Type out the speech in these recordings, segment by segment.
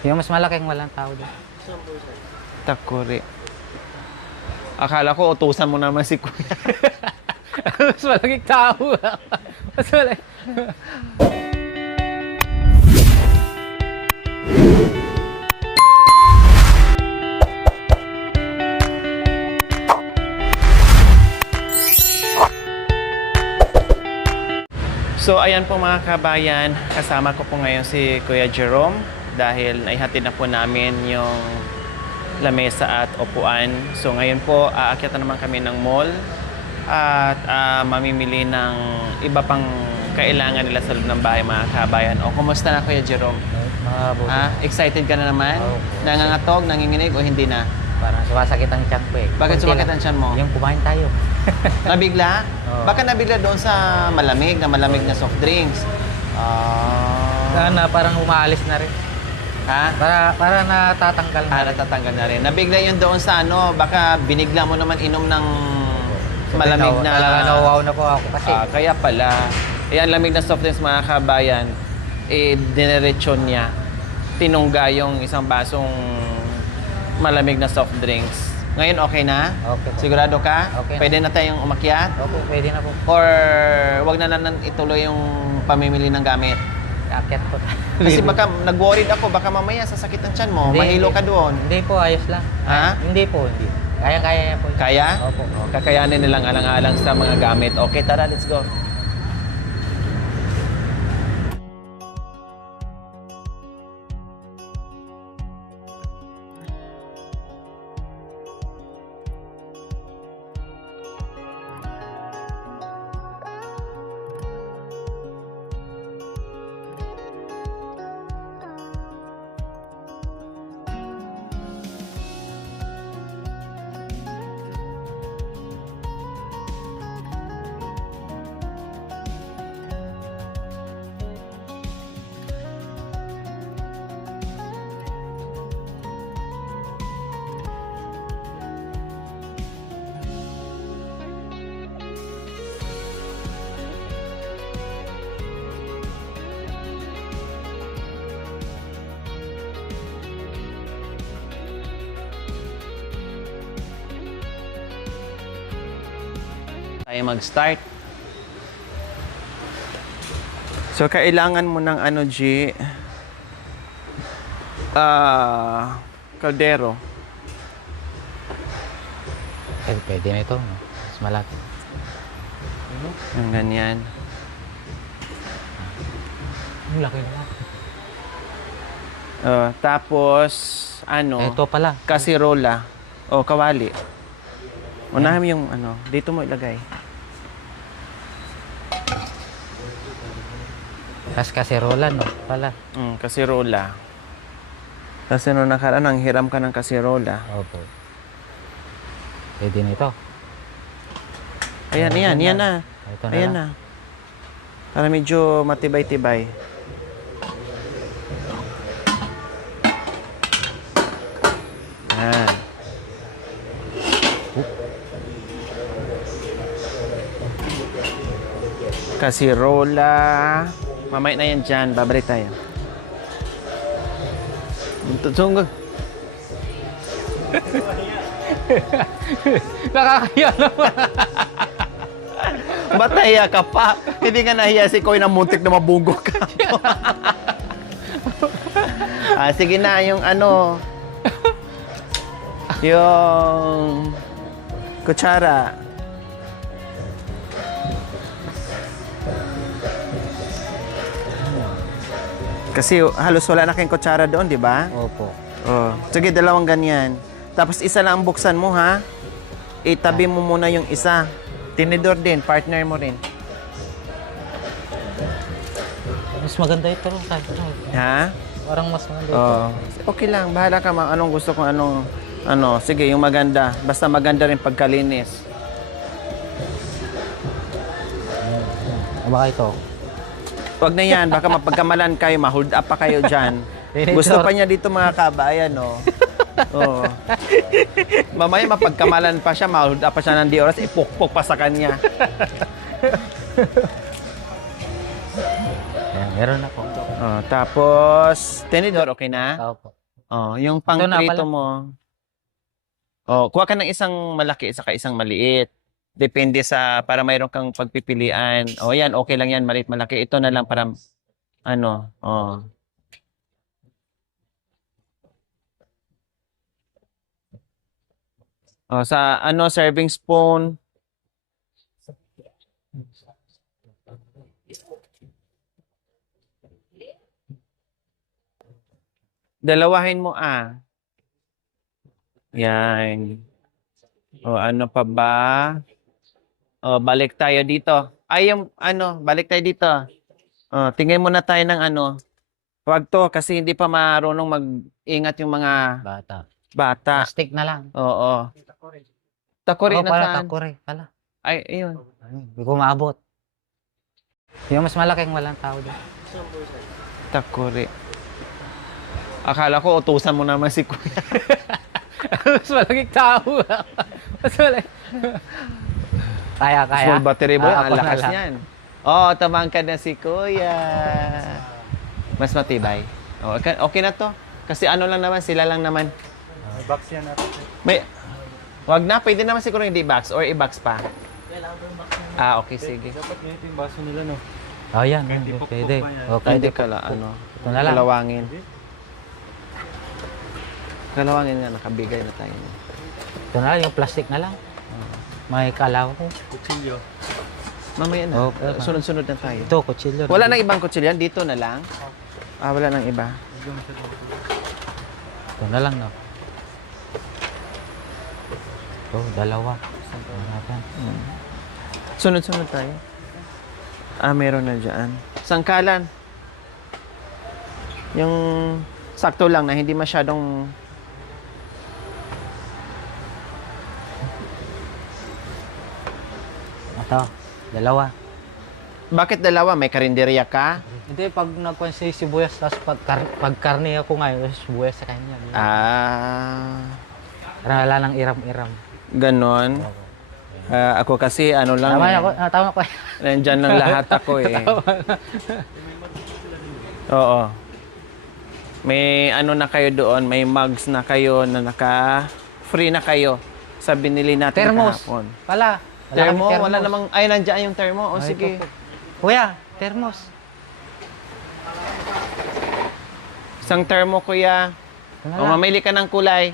Yung mas malaking walang tao doon. Takuri. Akala ko utusan mo naman si Kuya. Mas malaking tao. Mas malaking. So ayan po mga kabayan, kasama ko po ngayon si Kuya Jerome dahil naihatid na po namin yung lamesa at upuan. So ngayon po, aakyat na naman kami ng mall at mamimili ng iba pang kailangan nila sa loob ng bahay mga kabayan. O kumusta na Kuya Jerome? Mabuti. Ha? Excited ka na naman? Oo. Nangangatog, nanginginig o hindi na? Parang sumasakit ang tiyan ko eh. Bakit Konti sumakit lang. ang tiyan mo? Yung kumain tayo. Nabigla? Oo. Baka nabigla doon sa malamig na soft drinks. Sana parang umaalis na rin. Ha? Para natatanggal na rin. Natatanggal na rin. Nabigla yun doon sa ano, baka binigla mo naman inom ng malamig na... Talaga nawawaw na po ako kasi. Kaya pala. Ayan, lamig na soft drinks mga kabayan. Dineretsyon niya. Tinungga yung isang basong malamig na soft drinks. Ngayon okay na? Okay po. Sigurado ka? Okay na. Pwede na tayong umakyat? Okay, pwede na po. Or wag na ituloy yung pamimili ng gamit? Akyat po. Kasi baka nag-worried ako, baka mamaya sasakit ang tiyan mo, mahilo ka doon. Hindi po, ayos lang. Ha? Hindi po, hindi. Kaya niya po. Kaya? Opo. Kakayanin nilang alang-alang sa mga gamit. Okay, tara, let's go. Tayo mag-start. So, kailangan mo ng ano, G? Kaldero. Pwede na ito. Mas malaki. Yung ganyan. Ang laki na. Tapos, ano? Ito pala. Kasirola. O, kawali. Unahin mo yung ano. Dito mo ilagay. Tapos kaserola, no? Pala. Kasirola. Kasi nung nakaraan, ang hiram ka ng kasirola. Opo. Pwede na ito. Ayan, ayan. Yan na. Ito na Ayan lang. na. Para medyo matibay-tibay. Ayan. Kasirola. Mamaya na yan dyan. Babalik tayo. Tunggu. Nakakaya naman. Ba't nahiya ka pa? Hindi ka nahiya si Koy na muntik na mabunggo ka. Sige na, yung ano, yung kutsara. Kasi halos wala na kayong kutsara doon, di ba? Opo. Oh. Sige, dalawang ganyan. Tapos isa lang ang buksan mo, ha? Itabi mo muna yung isa. Tinidor din, partner mo rin. Mas maganda ito. Sabi ko. Ha? Parang mas maganda ito. Oh. Okay lang, bahala ka anong gusto kong ano, sige, yung maganda. Basta maganda rin pagkalinis. Baka ito. Wag na yan, baka mapagkamalan kayo, ma-hold up pa kayo dyan. Gusto pa niya dito mga kabayan, no? Oo. Mamaya mapagkamalan pa siya, ma-hold up pa siya ng di oras, ipukpok pa sa kanya. Ayan, meron na po. Oh, tapos, tenedor, okay na? Opo. Oh, yung pang Ito na prito pala. mo. Oh, kuha ka ng isang malaki saka isang maliit. Depende sa para mayroon kang pagpipilian. Oh, yan, okay lang yan, maliit malaki. Ito na lang para ano, oh. Oh, sa ano serving spoon. Dalawahin mo ah. Yan. O ano pa ba? O balik tayo dito. Ay yung ano, balik tayo dito. O tingin muna tayo ng ano. Huwag to kasi hindi pa marunong mag-ingat yung mga Bata. bata. Plastic na lang. Oo. Takori Oo, na pala, saan? takore. Pala. Ay, ayun. Hindi ko maabot. Yung mas malaking walang tao doon. Takori. Akala ko utusan mo naman si Kuya. Mas malaking tao. Mas malaki. Kaya. Small battery boy, Ah, ang ako na lakas lang. niyan. Oh, tamangkad na si Kuya. Mas matibay. Oh, okay na to. Kasi ano lang naman, sila lang naman. Box yan natin. May, wag na, pwede naman siguro hindi box or i-box pa. Ah, okay, sige. Dapat ganito yung baso nila, no? Oh, yan. Kahit ipokpok Pwede. pa yan. Oh, Hindi pwede. kala, ano, Ito na lang. kalawangin. Kalawangin nga, nakabigay na tayo. Ito na lang, yung plastic na lang. May kalaw ko. Kutsilyo. Mamaya na, Oh, sunod-sunod na tayo. Ito, kutsilyo. Wala nang ibang kutsilyan, dito na lang. Ah, wala nang iba. Ito na lang, no? Oh, dalawa. Natin. Sunod-sunod tayo. Ah, meron na dyan. Sangkalan. Yung sakto lang na hindi masyadong... Ito, dalawa. Bakit dalawa? May karinderya ka? Hindi, pag nagkuhan si sibuyas, tapos pag karne ako ngayon, sibuyas sa kanya. Ah, Para wala nang iram-iram. ganon. Ah, ako kasi ano lang, Tama eh, ako, tama ko. nandyan lang lahat ako eh. Oo. May ano na kayo doon, may mugs na kayo na free na kayo sa binili natin Thermos. kahapon. Pala. Thermo? kaming Wala namang, ay nandiyan yung thermo. O Ay, sige. ito po. Kuya, thermos. Isang thermo kuya. Ito na O lang. mamili ka ng kulay.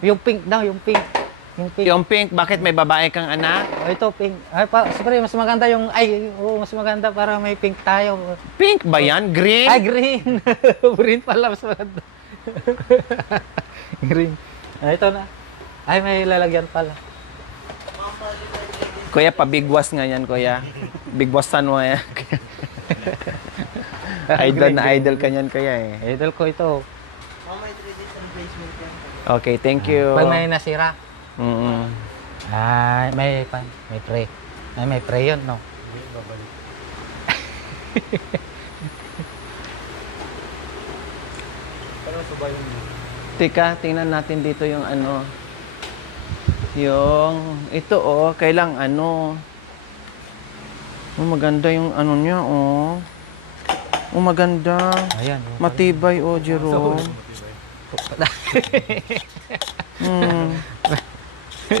Yung pink daw, yung pink. Yung pink. Yung pink, bakit may babae kang anak? Oh, ito, pink. Ay, siyempre, mas maganda yung, mas maganda para may pink tayo. Pink ba yan? Green? Ay, green. Green pala, mas maganda. Green. Ay, ito na. Ay, may lalagyan pala. Kuya, pabigwas nga yan, kuya. Bigwasan mo yan. Idol na idol ka yan, kuya eh. Idol ko ito. Okay, thank you. Pag may nasira, Mm-mm. ay, may pre. Ay, may pre yun, no? Tika, tingnan natin dito yung ano. Yung, ito oh, kailang ano. Oh, maganda yung ano niya, oh. Oh, maganda. Ayan. Matibay, oh, Jerome. Hmm.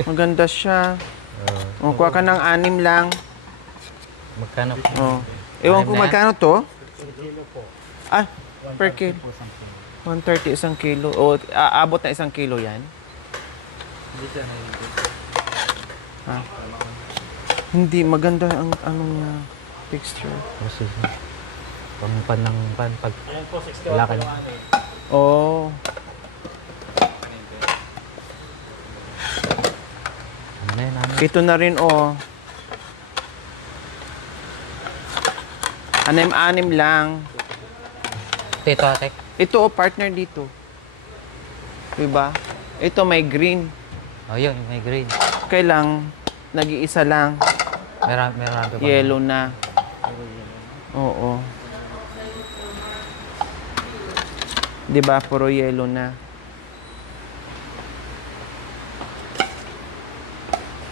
Maganda siya. Oh, kuha ka ng 6 lang. Magkano po? Oh. Ewan ko Anim na? magkano to? Ah, per kilo. 130 isang kilo. O, aabot na 1 kilo yan? Ah. Hindi, maganda ang ano niya, texture. Kasi, pag wala ka niya. Oh. Ano na yun, ano? Ito na rin, oh. 6 lang. Tito, ate. Ito, oh, partner dito. Diba? Ito, may green. Oh, yun, may green. Kailang, nag-iisa lang. Meron pa. Yellow na. Oo. Diba? Puro yellow na.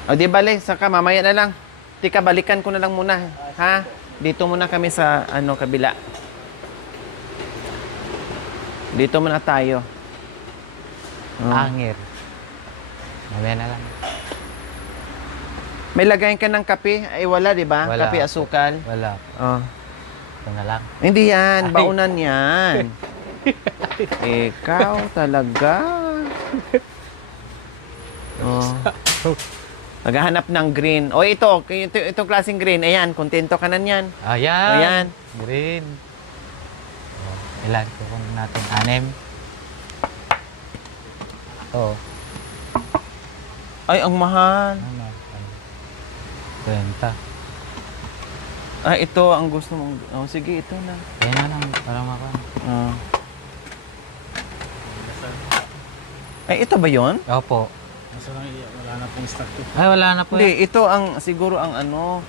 O, di bale, saka mamaya na lang. Tika, balikan ko na lang muna. Ha? Dito muna kami sa, kabila. Dito muna tayo. Oh. Angir. Mamaya na lang. May lagayan ka ng kape? Ay, wala, di ba? Wala. Kape, asukal. Wala. Oh. Ito na lang. Hindi yan. Ay. Baunan yan. Ikaw talaga. Oh. Naghahanap ng green. O itong klaseng green. Ayan, kontento ka na yan. Ayan. Ayan. Green. Ilan ko kung natin? 6. Oo. Ay, ang mahal. Ano? 20. Ay, ito ang gusto mong... Oh, sige, ito na. Ayan na lang. Parang ako. Ah. Ay, ito ba yon? Opo. Nasa lang wala na pong stock to. Ay, wala na po. Hindi, ito ang siguro ang ano.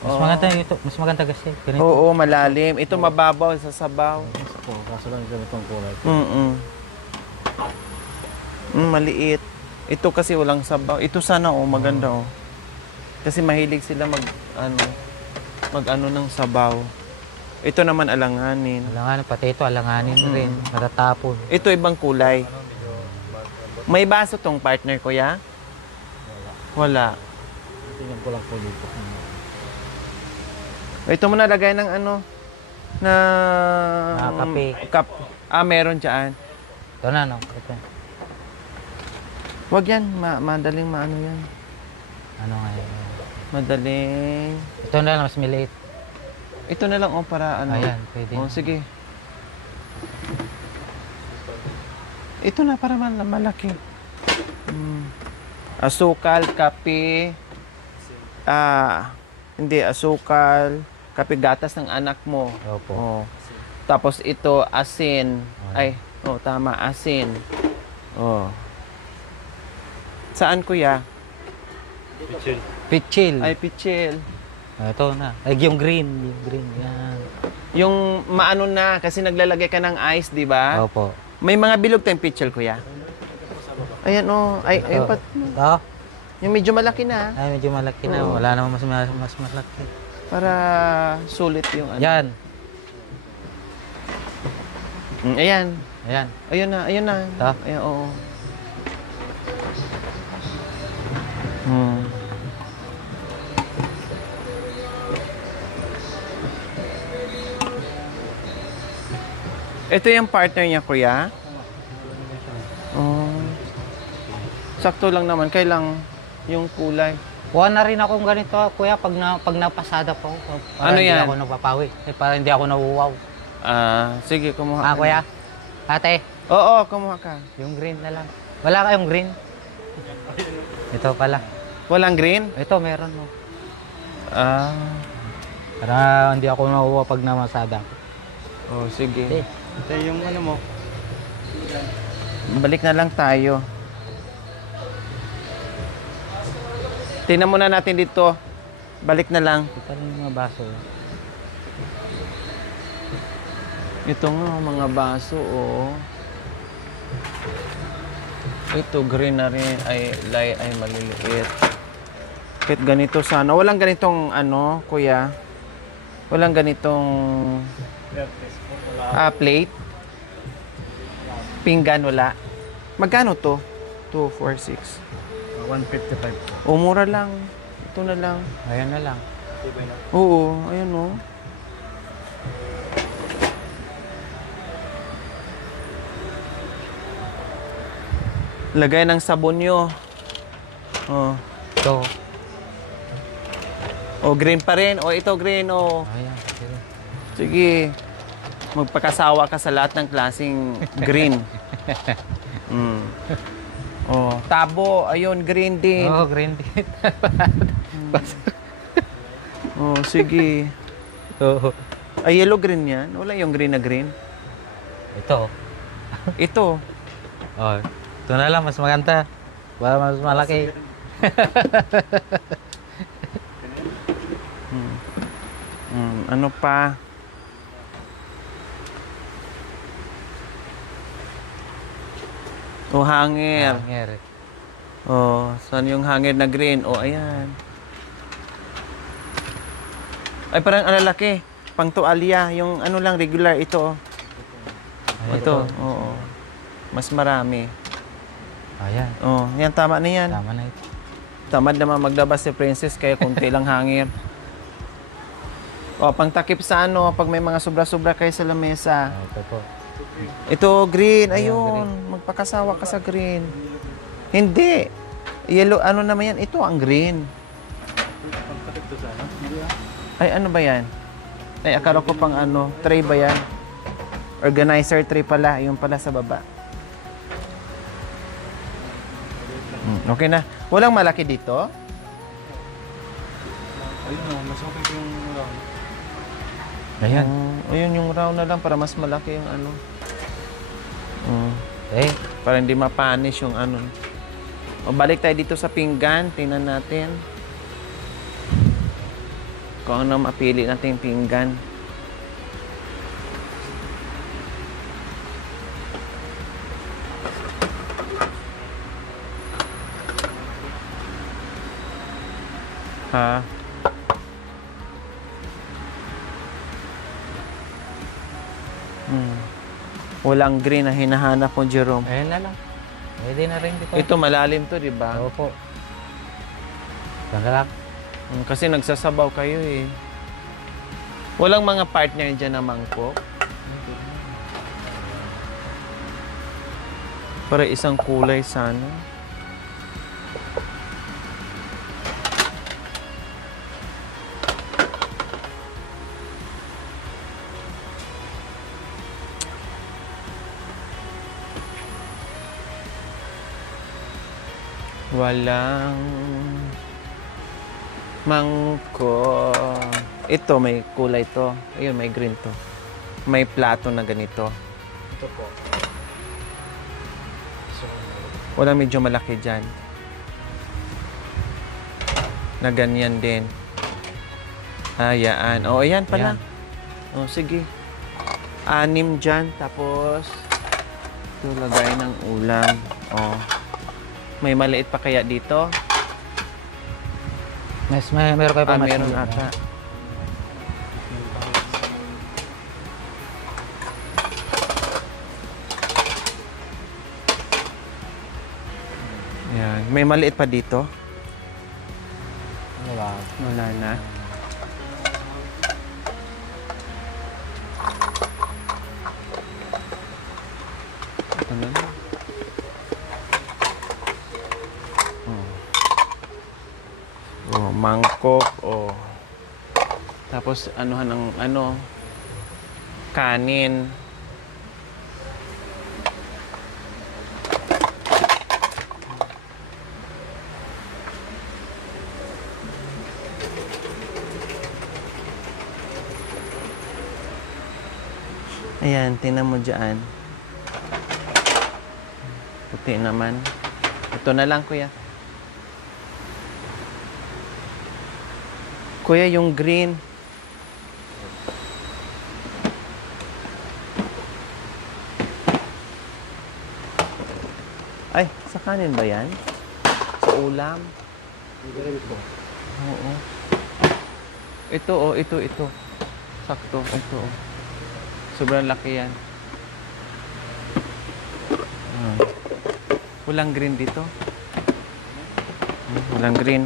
Mas maganda ito. Mas maganda kasi. Ganito. Oo, malalim. Ito mababaw sa sabaw. Oo, kaso lang ganitong kulay. Maliit. Ito kasi walang sabaw. Ito sana maganda Kasi mahilig sila mag ano ng sabaw. Ito naman alanganin. Alanganin. Pati ito alanganin rin. Natatapon. Ito ibang kulay. May baso tong partner ko, ya? Wala. Tingnan ko lang po dito. Ito mo nalagay ng ano? Na... Kape. Meron dyan. Ito na, no? Ito. Wag yan. Madaling maano yan. Ano nga yun? Madaling... Ito na lang. Mas maliit. Ito na lang para ano. Ayan. Pwede. Sige. Ito na para malaki. Asukal, kape. Hindi, asukal. Kape gatas ng anak mo. Opo. Oh. Tapos ito, asin. Ay, tama, asin. Oh. Saan, kuya? Pitchil. Ay, pichil. Ito na. Ay, yung green. Yung green. Yan. Yung maano na, kasi naglalagay ka ng ice, di ba? Opo. May mga bilog tayong pichil, kuya. Ayan, Ay, ayun pa. Ito. Yung medyo malaki na. Ay, medyo malaki na. Oo. Wala naman mas malaki. Para sulit yung ano. Yan. Ayan. Ayan. Ayun na, ayun na. Ito? Ayan, oo. Ito yung partner niya, kuya? Oh. Sakto lang naman. Kailang yung kulay. Kuha na rin akong ganito, kuya, pag napasada pa ako. Para Ano hindi yan? ako napapawi. Para hindi ako nawuwaw. Sige, kumuha ka. Kuya? Ate, Oo, kumuha ka. yung green na lang. Wala kayong green? Ito pala. Walang green? Ito, meron mo. Para hindi ako nawuwaw pag namasada. Oh, sige. Okay. Ito yung ano mo. Balik na lang tayo. Tingnan muna natin dito. Balik na lang. Ito rin yung mga baso. Ito nga, mga baso, Ito, green na rin. Ay maliliit. Kahit ganito sana. Walang ganitong, kuya? Walang ganitong plate? Pinggan, wala. Magkano to? 2, 4, 6. 155. Mura lang. Ito na lang. Ayan na lang. Oo, ayan Lagay ng sabon nyo. Ito. Green pa rin. Ito green, Ayan. Sige. Magpakasawa ka sa lahat ng klaseng green. Tabo. Ayun, green din. Green din. Sige. Oo. Ay, yellow green yan. Wala yung green na green. Ito. Ito. Ito na lang, mas maganda. Para mas malaki. Ano pa? Hangir. Hangir. Saan yung hangir na green? Ayan. Ay, parang alalaki. Pang tuwalya. Yung ano lang, regular. Ito, Ito, oo. Mas marami. Ayan. Oh, yan tama na yan. Tama na ito. Tamad naman maglabas si Princess kaya kunti lang hangin. O, pang takip sa ano, pag may mga sobra-sobra kayo sa lamesa. Ito po. Ito, green. Ayan, Ayun, magpakasawa ka sa green. Hindi. Yellow, ano naman yan? Ito ang green. Pagpatik to sa ano? Hindi ah. Ay, ano ba yan? Ay, akala ko pang ano, tray ba yan? Organizer tray pala. Yung pala sa baba. Okay na. Walang malaki dito? Ayun no, mas okay ko yung round. Ayan. Ayun, yung round na lang para mas malaki yung ano. Eh, Para hindi mapanis yung ano. O, balik tayo dito sa pinggan. Tingnan natin. Kung ano mapili natin yung pinggan. Ha? Walang green na hinahanap mo, Jerome. ayan na lang. Pwede na rin dito. Ito malalim to, di ba? Opo. Tanggalak. Kasi nagsasabaw kayo eh. Walang mga partner dyan na mangkok. Para isang kulay sana. Walang mangkok. Ito, may kulay to. Ayun, may green to. May plato na ganito. Ito po. Walang medyo malaki dyan. Na ganyan din. Ayan. O, ayan pala. O, sige. 6 dyan. Tapos, ito lagay ng ulam. O. May maliit pa kaya dito? Meron kayo pa mas Meron maliit. ata. Yan. May maliit pa dito? Wala. Wala na. Ito na lang. Oh, mangkok. Oh. Tapos anuhan ng ano, kanin. Ayan, tingnan mo dyan. Puti naman. Ito na lang, kuya. Kuya, yung green. Ay, sa kanin ba yan? Sa ulam? Oo. Ito, oh, ito. Sakto, ito, oh. Sobrang laki yan. Walang green dito. Walang green.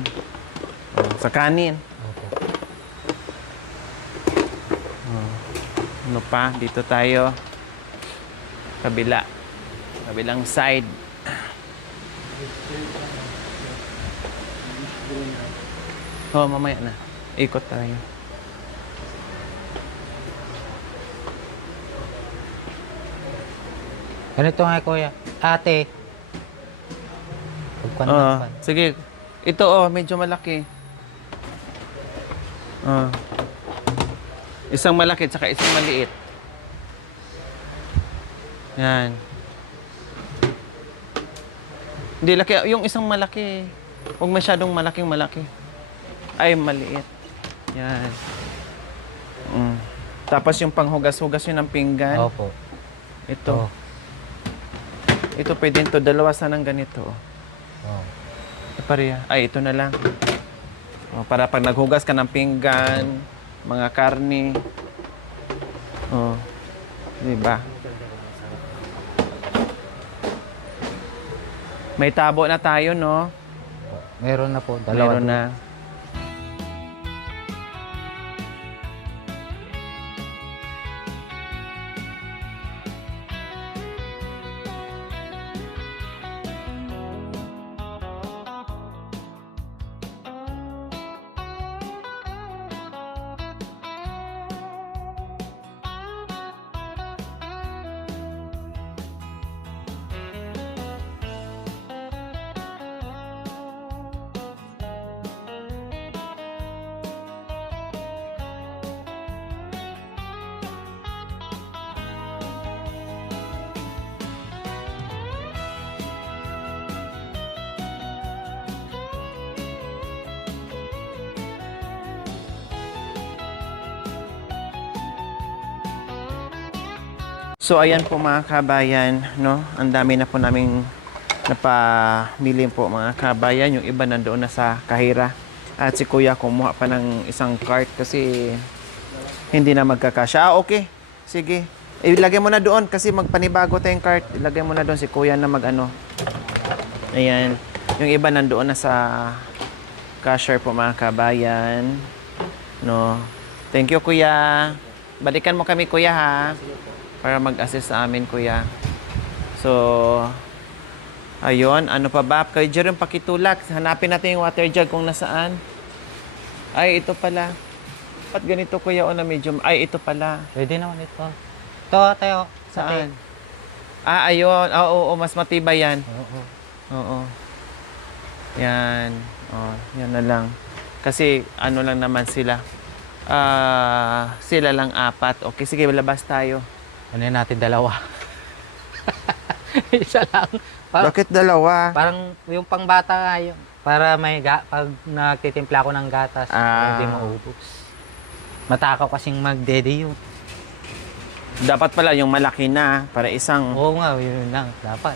Sa kanin. Ano pa? Dito tayo. Kabila. Kabilang side. Oh, mamaya na. Ikot tayo. Ganito nga, kuya. Ate. Pagkwan. Sige. Ito, oh, medyo malaki. Isang malaki, tsaka isang maliit. Yan. Hindi, laki. Yung isang malaki. Huwag masyadong malaki. Ay, maliit. Yan. Tapos yung panghugas-hugas yun ng pinggan. Opo. Ito. Ito pwede ito. Dalawa sanang ganito. Oh. Pareha. Ay, ito na lang. Para pag naghugas ka ng pinggan, mga karne. Diba? May tabo na tayo, no? Meron na po, dalawa. Meron na. So ayan po mga kabayan, no? Ang dami na po naming napamili po mga kabayan. Yung iba nandoon na sa Kahira. At si Kuya kumuha pa ng isang cart kasi hindi na magkakasya. Okay. Sige. Ilagay mo na doon kasi magpanibago tayong cart. Ilagay mo na doon si Kuya na mag-ano. Ayan. Yung iba nandoon na sa cashier po mga kabayan. No. Thank you Kuya. Balikan mo kami Kuya ha. Para mag-assist sa amin, Kuya. So, ayun. Ano pa ba? Kay Jerome, pakitulak. Hanapin natin yung water jug kung nasaan. Ay, ito pala. Ba't ganito, Kuya? O na medium? Ay, ito pala. Pwede naman ito. Ito, tayo. Saan? Ah, ayun. Oo, mas matibay yan. Oo. Oo. Yan. Oh, yan na lang. Kasi, ano lang naman sila. Sila lang apat. Okay, sige, labas tayo. Ano yun natin, dalawa. Isa lang. Bakit dalawa? Parang yung pangbata nga yun. Para may pag nagtitimpla ako ng gatas, para hindi maubos. Matakaw kasing magdede yun. Dapat pala yung malaki na para isang... Oo nga, yun lang. Dapat.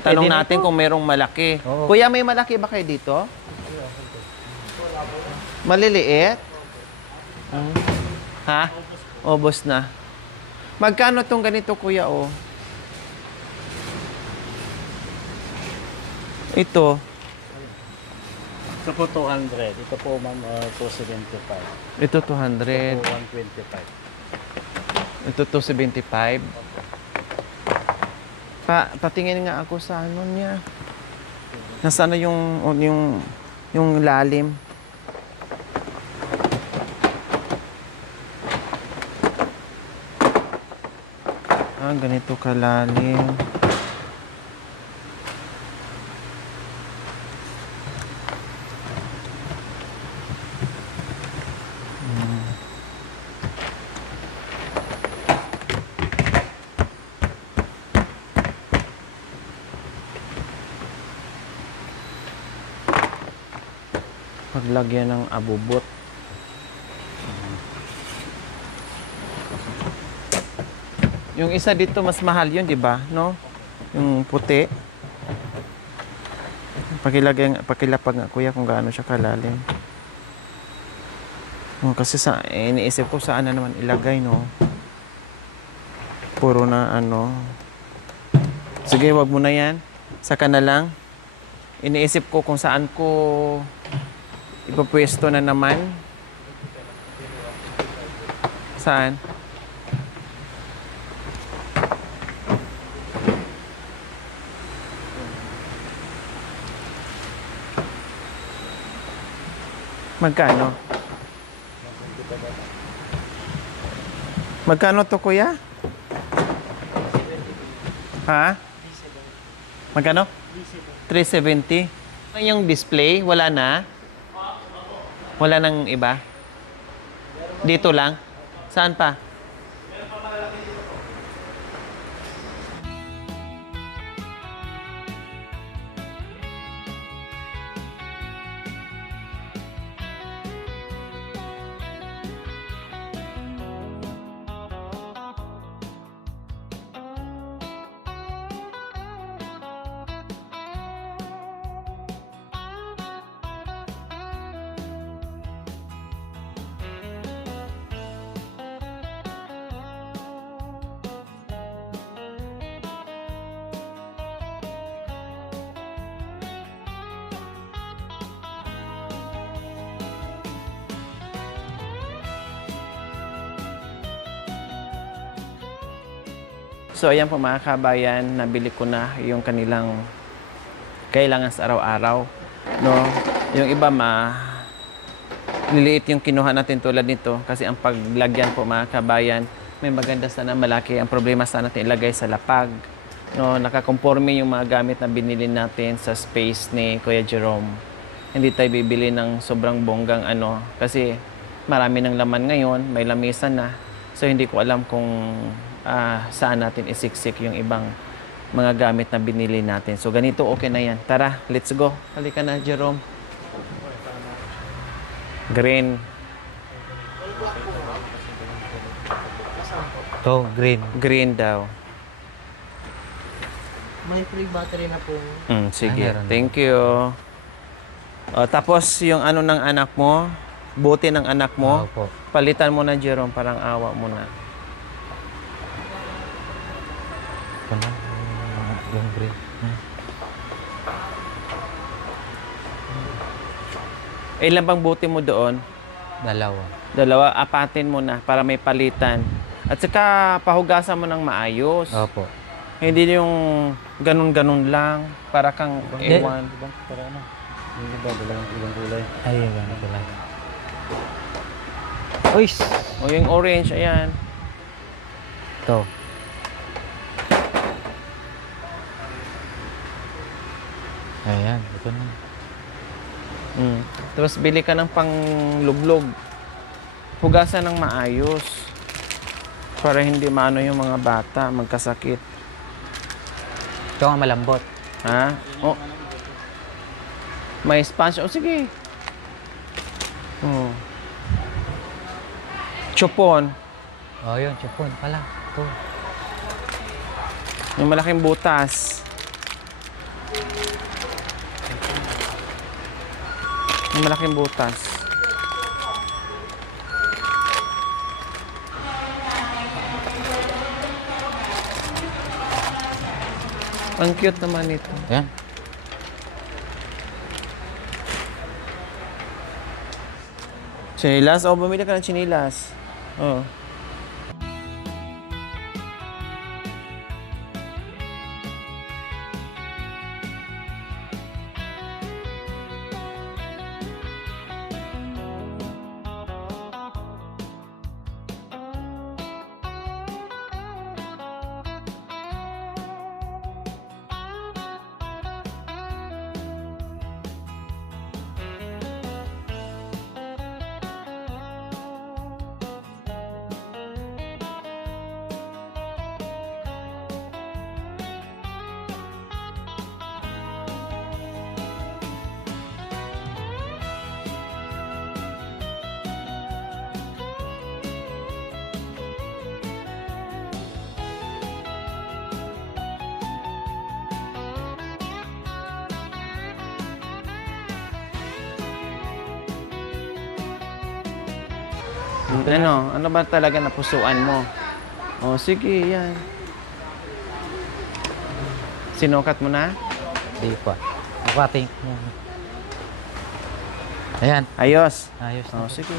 Tanong pwede na natin ito. kung merong malaki. Oo. Kuya, may malaki ba kayo dito? Maliliit? Ha? Obos na. Magkano tong ganito, Kuya, oh? Ito. Ito po 200. Ito po ma'am 275. Ito Ito 200. po 125. Ito 275. Patingin nga ako sa ano niya. Nasaan na yung lalim? Ganito kalalim. Paglagyan ng abubot. Yung isa dito mas mahal yun, di ba? No? Yung puti. Pakilapag nga kuya kung gaano siya kalalim. Kasi iniisip ko saan na naman ilagay, no? Puro na ano. Sige, wag mo na yan. Saka na lang. Iniisip ko kung saan ko ipapwesto na naman. Saan? Magkano? Magkano to, kuya? Ha? Magkano? 370. Yung display, wala na? Wala nang iba? Dito lang? Saan pa? So ayan po mga kabayan, nabili ko na yung kanilang kailangan sa araw-araw. No? Yung iba liliit yung kinuha natin tulad nito kasi ang paglagyan po mga kabayan, may maganda sana malaki. Ang problema sana natin ilagay sa lapag. No, nakakonforme yung mga gamit na binili natin sa space ni Kuya Jerome. Hindi tayo bibili ng sobrang bonggang kasi marami ng laman ngayon, may lamesa na. So hindi ko alam kung saan natin isiksik yung ibang mga gamit na binili natin. So ganito okay na yan. Tara, let's go. Halika na, Jerome. Green. To, green. Green daw. May free battery na po. Sige. meron na. Thank you. Tapos yung ng anak mo, buti ng anak mo, Opo. palitan mo na, Jerome, parang awa mo na. Ito na, yung green. Ilan bang buti mo doon? Dalawa. Apatin mo na para may palitan. At saka pahugasan mo ng maayos. Opo. Hindi yung ganun-ganun lang para kang Hindi. ewan. Diba? Para ano? Yung iba, ibang kulay. Ayun, ganito lang. Uy! O yung orange, ayan. Ito. Ayan, ito na. Tapos bili ka ng panglublog. Hugasan ng maayos. Para hindi maano yung mga bata, magkasakit. Ito nga malambot. Ha? Oh. May sponge. O sige. Oh. Chupon. Oh, yun, chupon pala. Ito. Yung malaking butas. Yung malaking butas. Ang cute naman ito. Ayan. Chinilas? O, bumili ka ng chinilas. Oh. Ano ba talaga napusuan mo? O, sige, yan. Sinukat mo na? Di pa. Mapating. Ayan. Ayos. Ayos na. O, sige.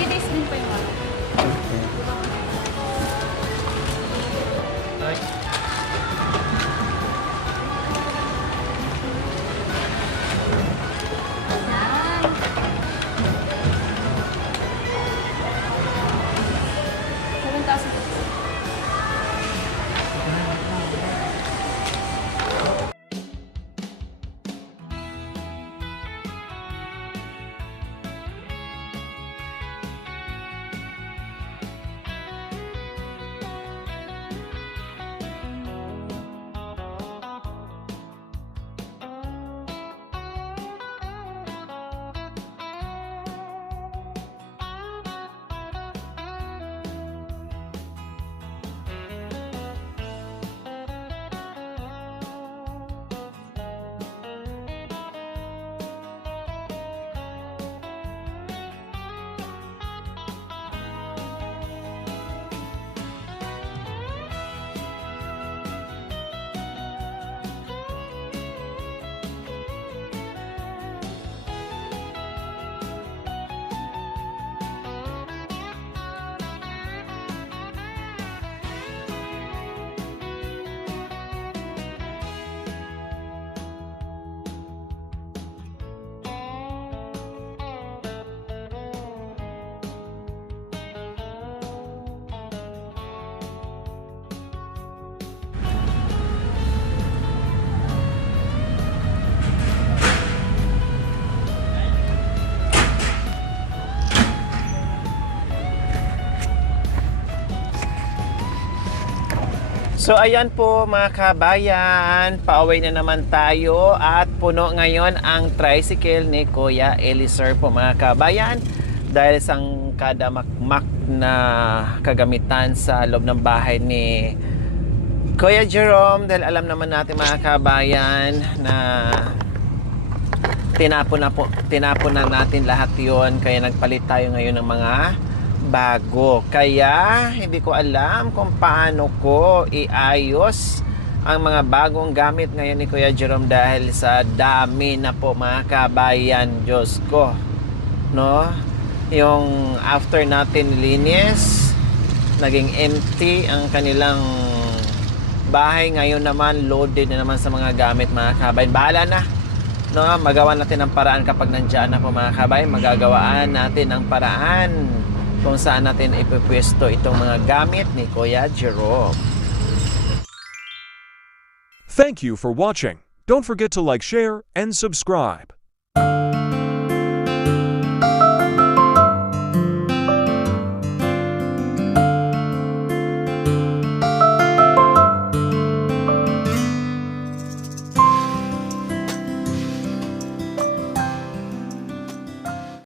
Ladies din po yung ano. Yan. 7,000. So ayan po mga kabayan, pauwi na naman tayo at puno ngayon ang tricycle ni Kuya Eliezer po mga kabayan dahil sang kadamakmak na kagamitan sa loob ng bahay ni Kuya Jerome, dahil alam naman natin mga kabayan na tinapon na natin lahat yon, kaya nagpalit tayo ngayon ng mga bago. Kaya hindi ko alam kung paano ko iayos ang mga bagong gamit ngayon ni Kuya Jerome dahil sa dami na po mga kabayan. Diyos ko, no? Yung after natin linis, naging empty ang kanilang bahay. Ngayon naman loaded na naman sa mga gamit mga kabayan. Bahala na, no? Magawa natin ang paraan kapag nandiyan na po mga kabayan. Magagawaan natin ang paraan kung saan natin ipipwesto itong mga gamit ni Kuya Jerome. Thank you for watching. Don't forget to like, share, and subscribe.